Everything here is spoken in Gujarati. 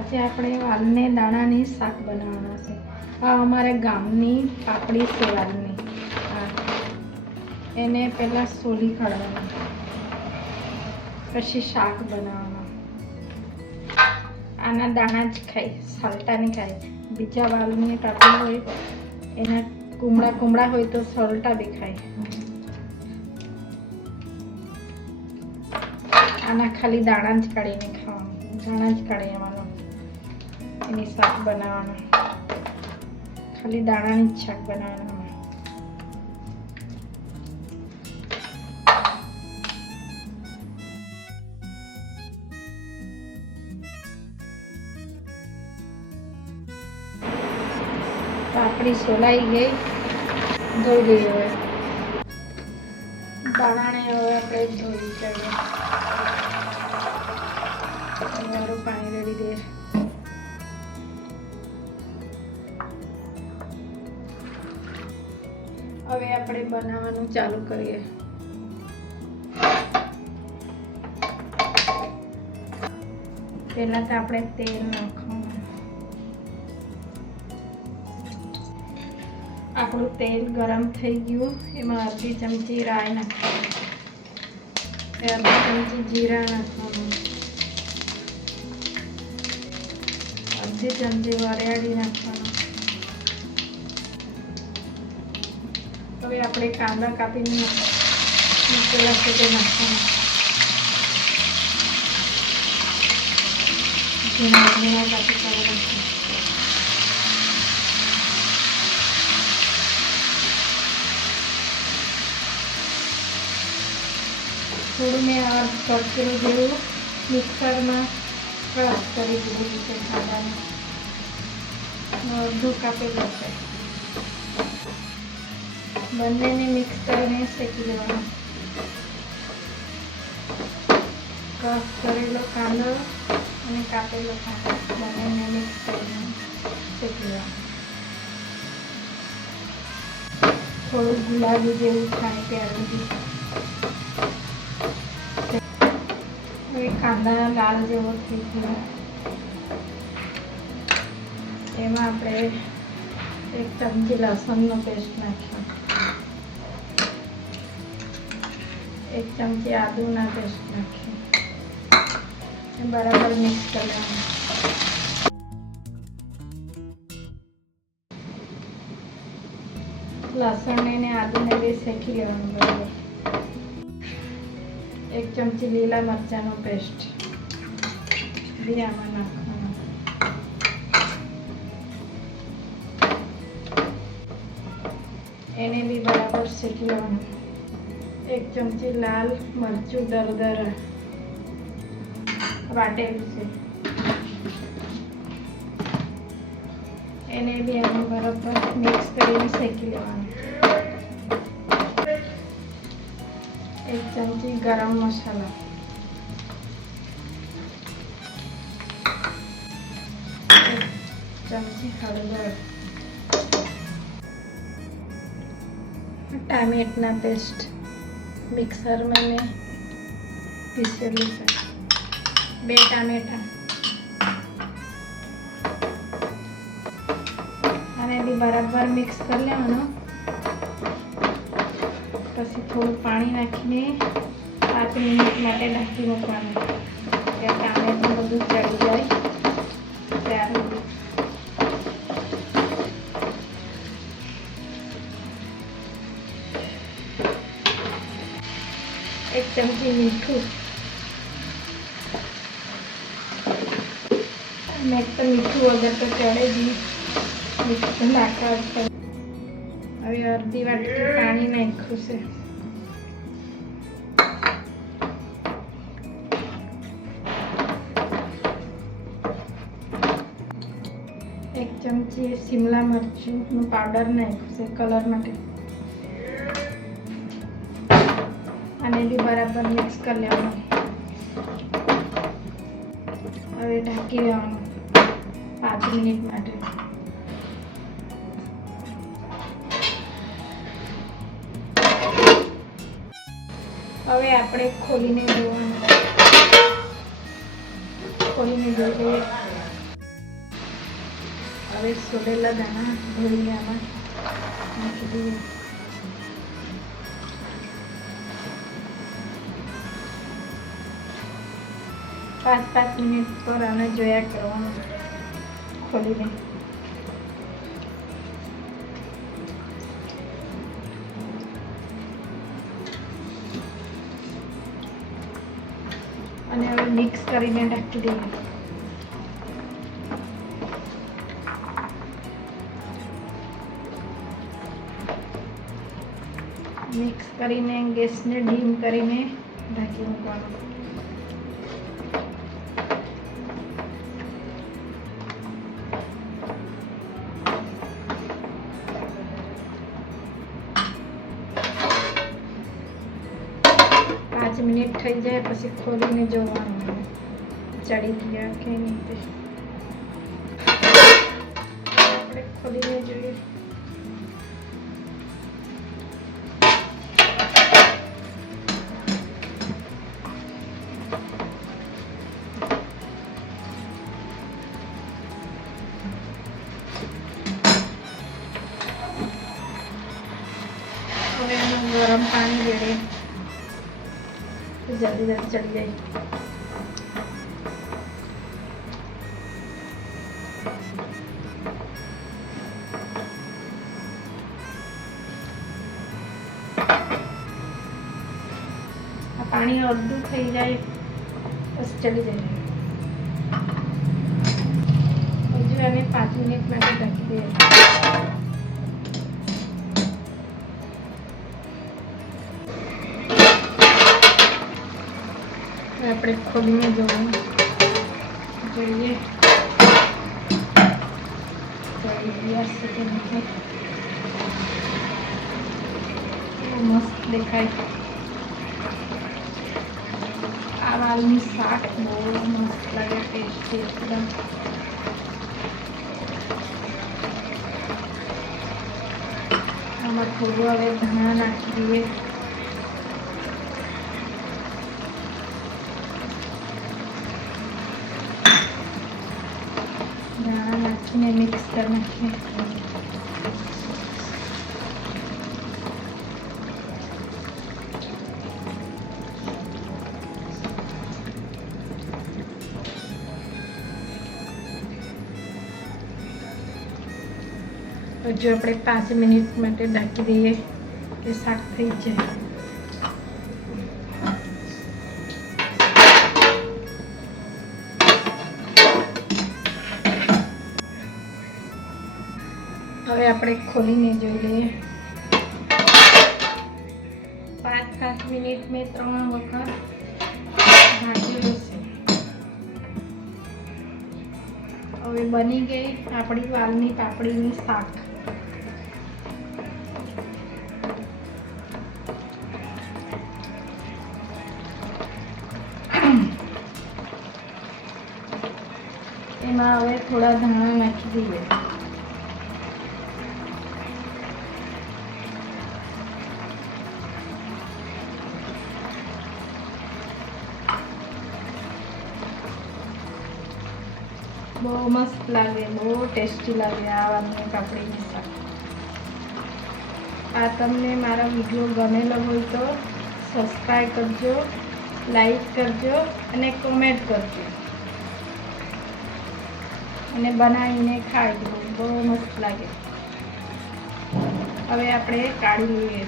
આજે આપણે વાલને દાણાની શાક બનાવવાના છે. આ અમારે ગામની પાપડી છે વાલની. એને પહેલાં સોલી કાઢવાના. પછી શાક બનાવવાનું. આના દાણા જ ખાય સાલટા નહીં ખાય બીજા વાલની પાપડી હોય, એના કુમળા કુમળા હોય તો સલટા બી ખાય આના ખાલી દાણા જ કાઢીને ખાવાનું, દાણા જ કાઢી આવવાનો એની શાક બનાવવાના. ખાલી દાણાની જ શાક બનાવવાના. આપણી સોલાઈ ગઈ. ધોઈ ગઈ હવે. દાણાને હવે આપણે ધોઈ મારું પાણી રેડી દે હવે આપણે બનાવવાનું ચાલુ કરીએ. પહેલા તો આપણે તેલ નાખવાનું. આપણું તેલ ગરમ થઈ ગયું. એમાં અડધી ચમચી રાઈ નાખવાની. અડધી ચમચી જીરા નાખવાનું. અડધી ચમચી વરિયાળી નાખવાનું. હવે આપણે કાંદા કાપીને મૂકેલા છે તે કાપી નાખવાના થોડું મેં આ કચરું જેવું મિક્સરમાં ક્રશ કરી દીધું છે ખાવાનું અડધું કાપેલું છે. બંનેને મિક્સ કરીને શેકી લેવાનો. કફ કરેલો કાંદો અને કાપેલો કાંદો બંનેને મિક્સ કરીને શેકી લેવાનો. થોડું ગુલાબી જેવું થાય ત્યાર સુધી. કાંદા લાલ જેવો થઈ ગયો. એમાં આપણે એક ચમચી લસણનો પેસ્ટ નાખ્યો. એક ચમચી આદુના પેસ્ટ નાખી બરાબર મિક્સ કરવાનું લસણને ને આદુને બી શેકી લેવાનું બરાબર. એક ચમચી લીલા મરચાંનો પેસ્ટ. બી આમાં નાખવાનો. એને બી બરાબર શેકી લેવાનું. એક ચમચી લાલ મરચું દરદર વાટેલું છે. એને બી એનું બરાબર મિક્સ કરીને શેકી લેવાનું. એક ચમચી ગરમ મસાલા. ચમચી હળદર. ટામેટના પેસ્ટ. મિક્સરમાં મેં પીસેલું છે. બે ટામેટા. અને બી બરાબર મિક્સ કરી લેવાનું. પછી થોડું પાણી નાખીને પાંચ મિનિટ માટે ઢાંકી મૂકવાનું. ટામેટું બધું ચડી ચમચી મીઠું મેં તો મીઠું વગર તો ચડે જ મીઠું નાખવા હવે અડધી વાટકી પાણી નાખ્યું છે એક ચમચી શિમલા મરચુંનું પાવડર નાખ્યું છે કલર માટે. અને બી બરાબર મિક્સ કરી લેવાનું. હવે ઢાંકી દેવાનું પાંચ મિનિટ માટે. હવે આપણે ખોલીને જોવાનું. ખોલીને જોઈ લઈએ. હવે સોડેલા દાણા ધોઈને આમાં. નાખી દઈએ. પાંચ પાંચ મિનિટ પર આને જોયા કરવાનું. ખોલીને. અને હવે મિક્સ કરીને ઢાંકી દઈએ. મિક્સ કરીને ગેસને ડીમ કરીને ઢાંકી મૂકવાનું. પાંચ મિનિટ થઈ જાય પછી ખોલીને જોવાનું ચડી ગયા કે નહીં તે આપણે ખોલીને જોઈએ હવે એમાં ગરમ પાણી રેડે જલ્દી જલ્દી ચડી જાય પાણી અડધું થઈ જાય બસ ચડી જાય હજુ એને પાંચ મિનિટ માટે ઢાંકી દઈએ આપણે ખોલીને જોવાનું. જોઈએ. મસ્ત દેખાય. આ વાલનું શાક બહુ મસ્ત લાગે ટેસ્ટી એકદમ. આમાં થોડું હવે ધણા નાખી દઈએ. ધાણા નાખીને મિક્સ કરી નાખીએ હજુ આપણે પાંચ મિનિટ માટે ઢાંકી દઈએ કે શાક થઈ જાય. હવે આપણે ખોલીને જોઈ લઈએ. પાંચ પાંચ મિનિટ મેં ત્રણ વખત ઢાંકેલું છે. હવે બની ગઈ આપણી વાલની પાપડીની શાક. એમાં હવે થોડા ધાણા નાખી દઈએ. બહુ મસ્ત લાગે, બહુ ટેસ્ટી લાગે આ વાતની કાપડીની શાક. આ તમને મારા વીડિયો ગમેલો હોય તો સબસ્ક્રાઈબ કરજો લાઈક કરજો અને કોમેન્ટ કરજો. અને બનાવીને ખાઈ જવું બહુ મસ્ત લાગે. હવે આપણે કાઢી લઈએ.